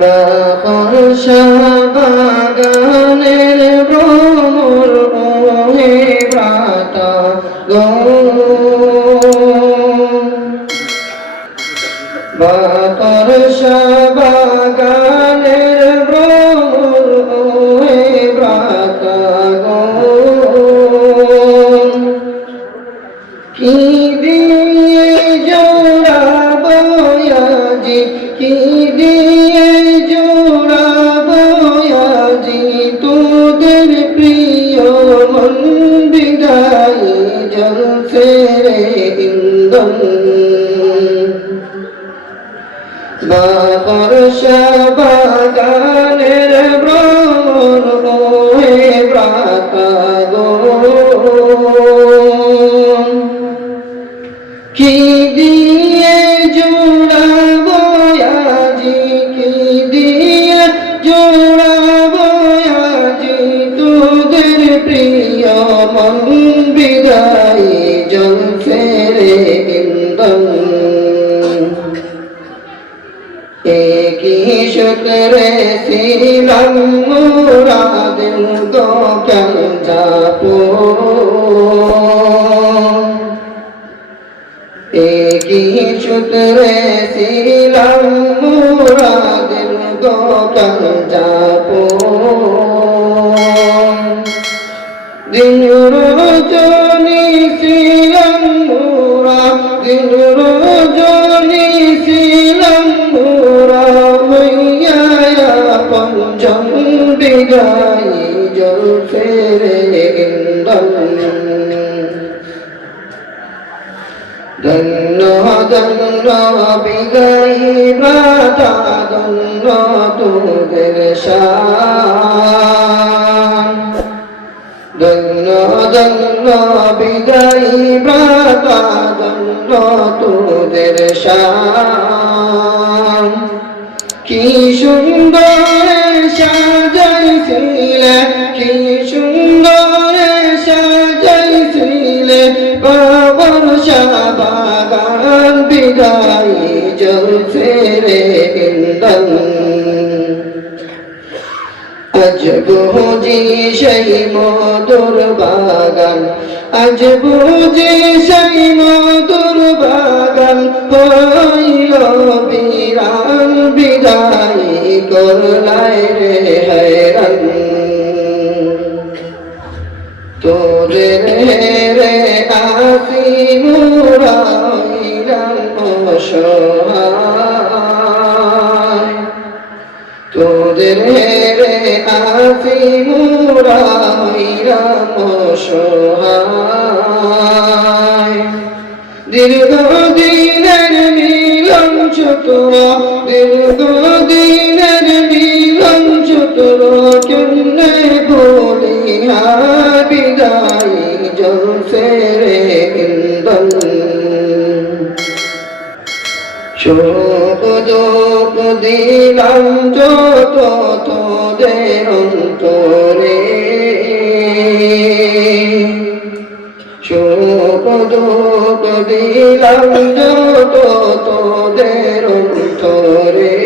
বাকরসা বাগানের ভ্রমর ওহে প্রাতা গো। বাকরসা বাগানের ভ্রমর ওহে প্রাতা গো। কি দিয়ে জোড়াবো আজি কি দিয়ে ইন্দন বাবর বাগানের ভ্রমর ওহে ব্রাতা একই শুক্রে ছিলাম মুরাদিন দোকান যাব। একই সূত্রে ছিলাম মুরাদের দোকান যাব। বিদায় জল ফেরে ধন্য ধন্য বিদায় মাতা ধন্য তোদের ধন্য ধন্য বিদায় মাতা ধন্য তোদের কি সুন্দর বাগান বিদায় জলছে রে ইন্দন আজ বুঝি সেই মধুর বাগান, আজ বুঝি সেই মধুর বাগান, হইল বিরান বিদায় করলাই রে অসহায় তোদের রে আসি মুরাইলাম অসহায় দীর্ঘ দিনের মিলন চতুরা দীর্ঘ শোক দোক দিলাম যত তোদের অন্তরে। শোক দোক দিলাম যত তোদের অন্তরে।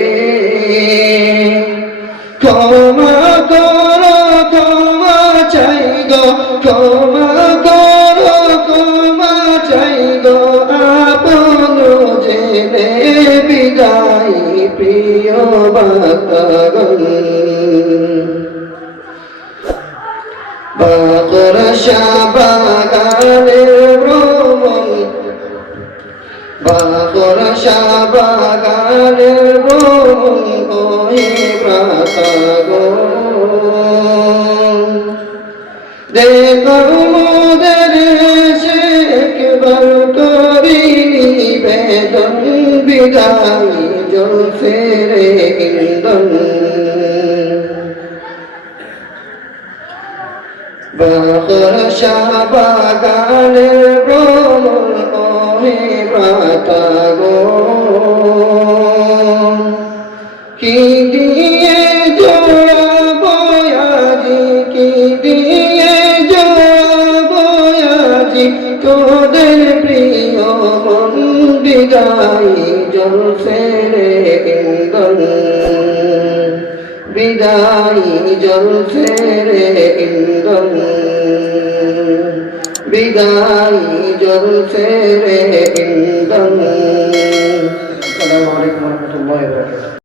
ক্ষমা বাকর শাবাগানের ভ্রমণ বাকর শাবাগানের ভ্রমণ ওহে প্রাতাগন দেখো বিদায় বাকর শাহবাগানের ভ্রমণ ওহে প্রাতাগো কি দিয়ে আজি? কি দিয়ে আজি? তোদের প্রিয় বিদায় জল ফেরে বিদায়ী জলছে রে ইন্দন বিদায়ী জলছে রে ইন্দন